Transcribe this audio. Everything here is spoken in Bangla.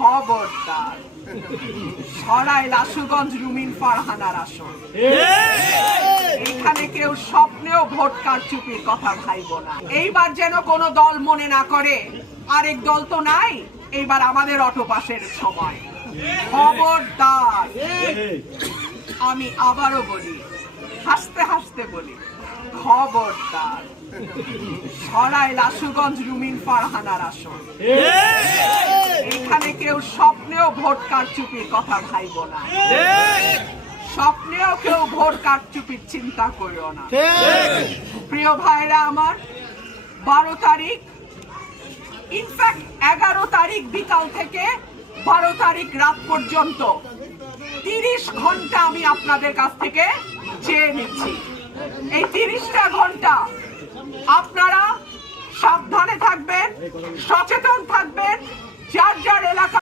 খবরদার, সরাইল আশুগঞ্জ রুমিন ফারহানার আসন। এখানে কেউ স্বপ্নেও ভোট কারচুপির কথা ভাইব না। এইবার যেন কোনো দল মনে না করে আরেক দল তো নাই, এইবার আমাদের অটোপাসের সময়। খবরদার, আমি আবারও বলি, হাসতে হাসতে বলি, খবরদার, সরাইল আশুগঞ্জ রুমিন ফারহানার আসন। এখানে কেউ স্বপ্নেও ভোট কারচুপির কথা ভাইব না। স্বপ্নেও কেউ ভোট কারচুপির চিন্তা করিও না। প্রিয় ভাইরা আমার, 12 তারিখ, ইনফ্যাক্ট 11 তারিখ বিকাল থেকে 12 তারিখ রাত পর্যন্ত 30 ঘন্টা আমি আপনাদের কাছ থেকে চেয়ে নিচ্ছি। এই 30টা ঘন্টা আপনারা সাবধানে থাকবেন, সচেতন থাকবেন, যার যার এলাকা